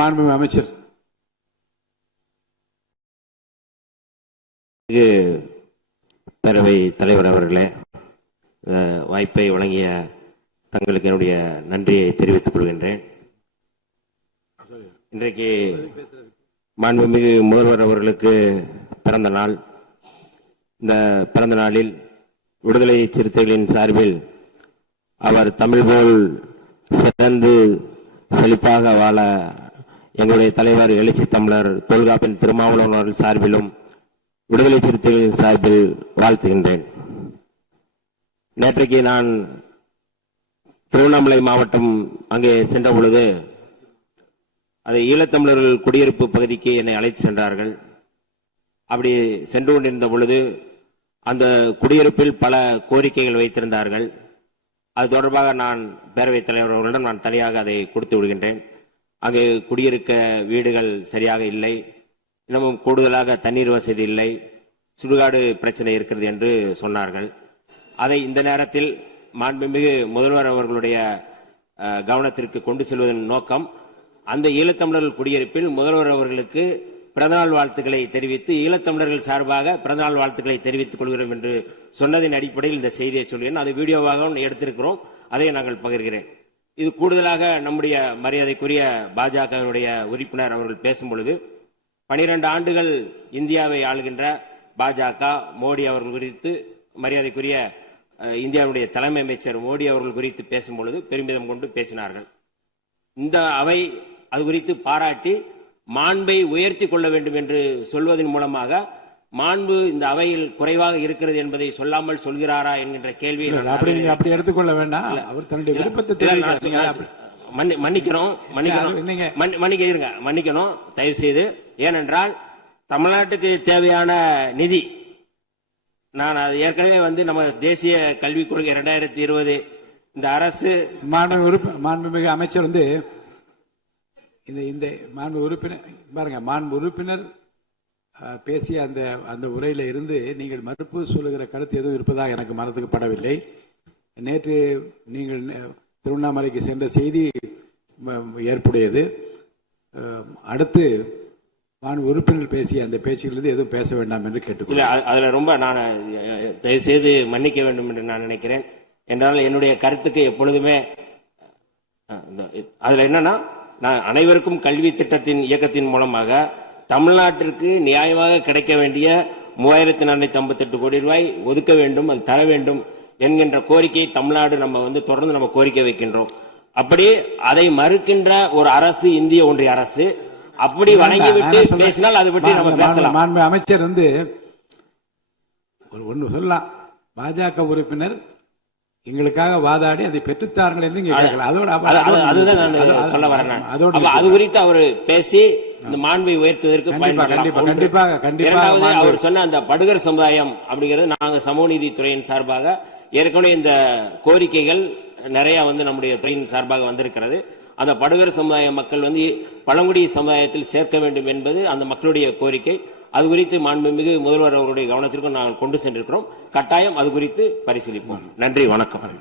மாண்புமிகு அமைச்சர். பேரவை தலைவர் அவர்களே, வாய்ப்பை வழங்கிய தங்களுக்கு என்னுடைய நன்றியை தெரிவித்துக் கொள்கின்றேன். இன்றைக்கு மாண்புமிகு முதல்வர் அவர்களுக்கு பிறந்த நாள். இந்த பிறந்த நாளில் விடுதலை சிறுத்தைகளின் சார்பில் அவர் தமிழ் போல் சிறந்து செழிப்பாக வாழ எங்களுடைய தலைவர் எழுச்சி தமிழர் தொல்காப்பின் திருமாவளவன் அவர்கள் சார்பிலும் விடுதலை சிறுத்தைகளின் சார்பில் வாழ்த்துகின்றேன். நேற்றைக்கு நான் திருவண்ணாமலை மாவட்டம் அங்கே சென்ற பொழுது அதை ஈழத்தமிழர்கள் குடியிருப்பு பகுதிக்கு என்னை அழைத்து சென்றார்கள். அப்படி சென்று கொண்டிருந்த பொழுது அந்த குடியிருப்பில் பல கோரிக்கைகள் வைத்திருந்தார்கள். அது தொடர்பாக நான் பேரவைத் தலைவர் அவர்களிடம் நான் தனியாக அதை கொடுத்து விடுகின்றேன். அங்கே குடியிருக்க வீடுகள் சரியாக இல்லை, இன்னமும் கூடுதலாக தண்ணீர் வசதி இல்லை, சுடுகாடு பிரச்சனை இருக்கிறது என்று சொன்னார்கள். அதை இந்த நேரத்தில் மாண்புமிகு முதல்வர் அவர்களுடைய கவனத்திற்கு கொண்டு செல்வதன் நோக்கம், அந்த ஈழத்தமிழர்கள் குடியிருப்பில் முதல்வர் அவர்களுக்கு பிறந்தநாள் வாழ்த்துக்களை தெரிவித்து ஈழத்தமிழர்கள் சார்பாக பிறந்தநாள் வாழ்த்துக்களை தெரிவித்துக் கொள்கிறோம் என்று சொன்னதின் அடிப்படையில் இந்த செய்தியை சொல்கிறேன். அது வீடியோவாக எடுத்திருக்கிறோம், அதை நாங்கள் பகிர்கிறேன். இது கூடுதலாக நம்முடைய மரியாதைக்குரிய பாஜகவினுடைய உறுப்பினர் அவர்கள் பேசும் பொழுது 12 ஆண்டுகள் இந்தியாவை ஆளுகின்ற பாஜக மோடி அவர்கள் குறித்து, மரியாதைக்குரிய இந்தியாவுடைய தலைமை அமைச்சர் மோடி அவர்கள் குறித்து பேசும் பொழுது பெருமிதம் கொண்டு பேசினார்கள். இந்த அவை அது குறித்து பாராட்டி மாண்பை உயர்த்தி கொள்ள வேண்டும் என்று சொல்வதன் மூலமாக மாண்பு இந்த அவையில் குறைவாக இருக்கிறது என்பதை சொல்லாமல் சொல்கிறாரா என்கின்ற கேள்வியை அப்படி எடுத்துக்கொள்ள வேண்டாம். அவர் தன்னுடைய விருப்பத்தை மன்னிக்கணும் தயவு செய்து. ஏனென்றால் தமிழ்நாட்டுக்கு தேவையான நிதி, நான் ஏற்கனவே நம்ம தேசிய கல்விக் கொள்கை 2020 இந்த அரசு மாண்புமிகு அமைச்சர் இந்த மாண்பு உறுப்பினர் பாருங்க, மாண்பு உறுப்பினர் பேசிய அந்த உரையில இருந்து நீங்கள் மறுப்பு சொல்லுகிற கருத்து எதுவும் இருப்பதாக எனக்கு மனதுக்கு படவில்லை. நேற்று நீங்கள் திருவண்ணாமலைக்கு சென்ற செய்தி ஏற்புடையது. அடுத்து மாண்பு உறுப்பினர் பேசிய அந்த பேச்சுகளிலிருந்து எதுவும் பேச வேண்டாம் என்று கேட்டுக்கொள்கிறேன். அதுல ரொம்ப நான் தயவு செய்து மன்னிக்க வேண்டும் என்று நான் நினைக்கிறேன். என்றால் என்னுடைய கருத்துக்கு எப்பொழுதுமே அதுல என்னன்னா, நான் அனைவருக்கும் கல்வி திட்டத்தின் இயக்கத்தின் மூலமாக தமிழ்நாட்டிற்கு நியாயமாக கிடைக்க வேண்டிய 3458 கோடி ரூபாய் ஒதுக்க வேண்டும், அது தர வேண்டும் என்கின்ற கோரிக்கை தமிழ்நாடு தொடர்ந்து நம்ம கோரிக்கை வைக்கின்றோம். அப்படி அதை மறுக்கின்ற ஒரு அரசு இந்திய ஒன்றிய அரசு. அப்படி வழங்கிவிட்டு பேசினால் அதை பற்றி நம்ம பேசலாம். மாண்பு அமைச்சர் ஒன்னு சொல்லலாம், பாஜக உறுப்பினர் எங்களுக்காக வாதாடி அதை பெற்றுத்தார்கள் என்று அதுதான் நான் சொல்ல வரேன். அது குறித்து அவர் பேசி இந்த மாண்பை உயர்த்துவதற்கு அவர் சொன்ன அந்த படுகர் சமுதாயம் அப்படிங்கிறது, நாங்க சமூக நீதித்துறையின் சார்பாக ஏற்கனவே இந்த கோரிக்கைகள் நிறைய நம்முடைய துறையின் சார்பாக வந்திருக்கிறது. அந்த படுகர் சமுதாய மக்கள் பழங்குடி சமுதாயத்தில் சேர்க்க வேண்டும் என்பது அந்த மக்களுடைய கோரிக்கை. அது குறித்து மாண்புமிகு முதல்வர் அவருடைய கவனத்திற்கும் நாங்கள் கொண்டு சென்றிருக்கிறோம். கட்டாயம் அது குறித்து பரிசீலிப்போம். நன்றி, வணக்கம்.